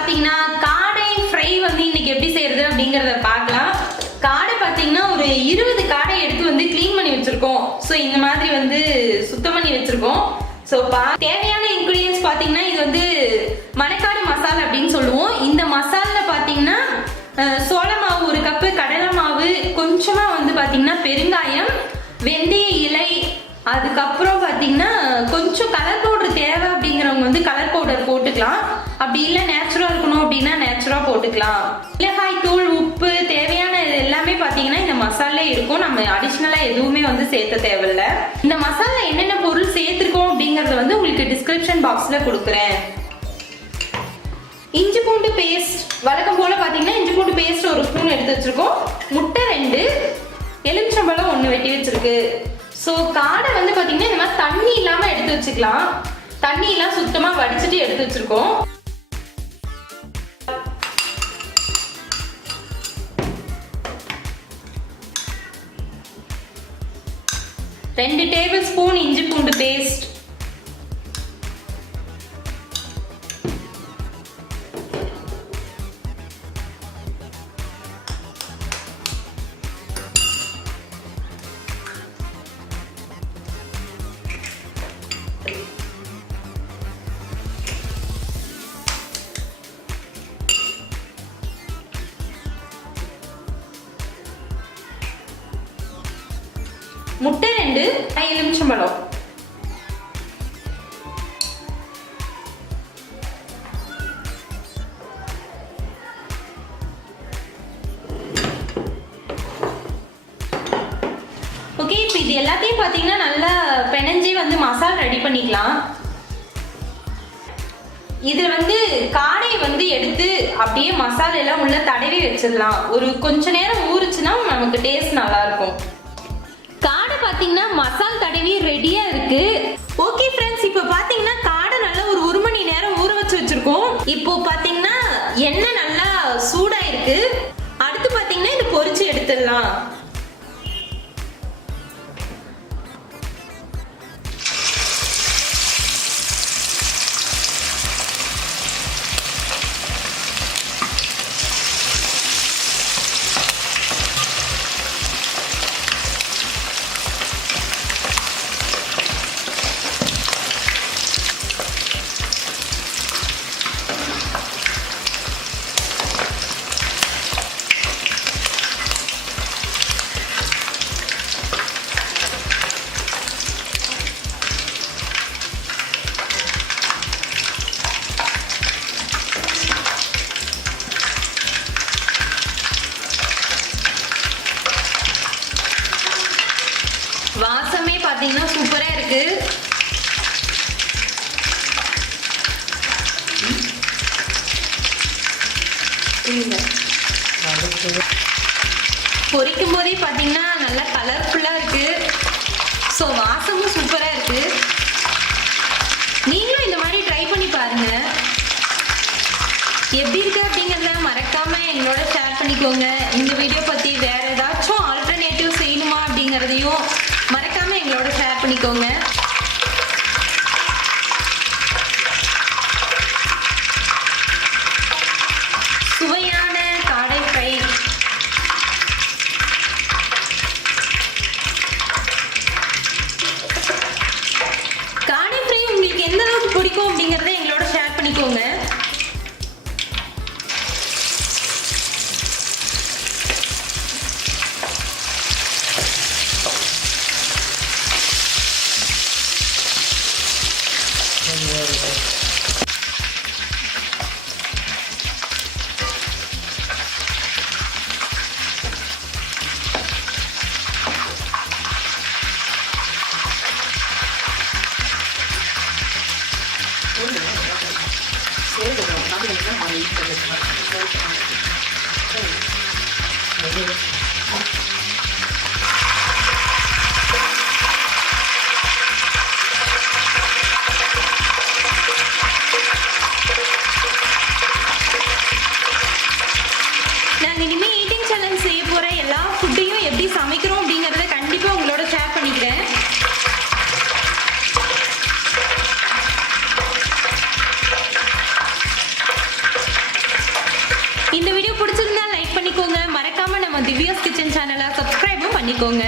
பாத்தீங்கன்னா காடை ஃப்ரை வந்து இன்னைக்கு எப்படி செய்யறது அப்படிங்கறத பார்க்கலாம். காடை பாத்தீங்கன்னா ஒரு 20 காடை எடுத்து வந்து க்ளீன் பண்ணி வச்சிருக்கோம். ஸோ இந்த மாதிரி வந்து சுத்தம் பண்ணி வச்சிருக்கோம். ஸோ தேவையான இன்கிரீடியன்ஸ் பாத்தீங்கன்னா இது வந்து மணக்காடு மசாலா அப்படின்னு சொல்லுவோம். இந்த மசாலா பாத்தீங்கன்னா சோள மாவு 1 கப்பு, கடலை மாவு கொஞ்சமா வந்து பாத்தீங்கன்னா பெருங்காயம், வெந்தய இலை, அதுக்கப்புறம் பாத்தீங்கன்னா கொஞ்சம் கலர் பவுடர் தேவை அப்படிங்கிறவங்க வந்து கலர் பவுடர் போட்டுக்கலாம். அப்படி இல்லை நேச்சுரலா இருக்கணும் அப்படின்னா நேச்சுரலா போட்டுக்கலாம். மிளகாய் தூள், உப்பு, தேவையான எல்லாமே பாத்தீங்கன்னா இந்த மசாலா இருக்கும். நம்ம அடிஷ்னலா எதுவுமே வந்து சேர்த்த தேவையில்ல. இந்த மசாலா என்னென்ன பொருள் சேர்த்திருக்கோம் அப்படிங்கறத வந்து உங்களுக்கு டிஸ்கிரிப்ஷன் பாக்ஸ்ல கொடுக்குறேன். இஞ்சி பூண்டு பேஸ்ட் வழக்கம் போல பாத்தீங்கன்னா இஞ்சி பூண்டு பேஸ்ட் 1 ஸ்பூன் எடுத்து வச்சிருக்கோம். முட்டை 2, எலுமிச்சம்பழம் 1 வெட்டி வச்சிருக்கு. ஸோ காடை வந்து பாத்தீங்கன்னா இந்த மாதிரி தண்ணி இல்லாம எடுத்து வச்சுக்கலாம். தண்ணி எல்லாம் சுத்தமா வடிச்சிட்டு எடுத்து வச்சிருக்கோம். ரெண்டு டேபிள் ஸ்பூன் இஞ்சி பூண்டு பேஸ்ட், முட்டை 2, எலுமிச்சம்பழம். ஓகே, இப்போ இது எல்லாத்தையும் பாத்தீங்கன்னா நல்லா பெனஞ்சி வந்து மசாலா ரெடி பண்ணிக்கலாம். இதுல வந்து காடையை வந்து எடுத்து அப்படியே மசாலா எல்லாம் உள்ள தடவி வச்சிடலாம். ஒரு கொஞ்ச நேரம் ஊறுச்சுன்னா நமக்கு டேஸ்ட் நல்லா இருக்கும். காடை பாத்தீங்கன்னா மசால் தடவி ரெடியா இருக்கு. ஓகே ஃப்ரெண்ட்ஸ், இப்போ பாத்தீங்கன்னா காடை நல்லா ஒரு 1 மணி நேரம் ஊற வச்சு வச்சிருக்கோம். இப்போ பாத்தீங்கன்னா எண்ணெய் நல்லா சூடா இருக்கு. அடுத்து பாத்தீங்கன்னா இது பொரிச்சு எடுத்துடலாம். வாசமே பாத்தீங்கன்னா சூப்பரா இருக்கு. பொரிக்கும் போதே பாத்தீங்கன்னா நல்லா கலர்ஃபுல்லா இருக்கு. ஸோ வாசமும் சூப்பரா இருக்கு. நீங்களும் இந்த மாதிரி ட்ரை பண்ணி பாருங்க. எப்படி இருக்கு அப்படிங்கறத மறக்காம எங்களோட ஷேர் பண்ணிக்கோங்க. இந்த வீடியோ பத்தி வேற ஏதாச்சும் ஆல்டர்னேட்டிவ் செய்யணுமா அப்படிங்கறதையும் மறக்காம எங்களோட ஷேர் பண்ணிக்கோங்க. சுவையான காடை ஃப்ரை. காடை ஃப்ரை உங்களுக்கு எந்த அளவுக்கு பிடிக்கும் அப்படிங்கறத எங்களோட ஷேர் பண்ணிக்கோங்க. நாங்கள் இனிமேல் ஈட்டிங் சேலஞ்ச் செய்ய போகிற எல்லா ஃபுட்டையும் எப்படி சமைக்கிறோம் அப்படிங்கிறத கண்டிப்பாக உங்களோட ஷேர் பண்ணிக்கிறேன். இந்த வீடியோ பிடிச்சிருந்தா லைக் பண்ணிக்கோங்க, மறக்காம நம்ம திவ்யாஸ் கிச்சன் சேனலை சப்ஸ்கிரைபும் பண்ணிக்கோங்க.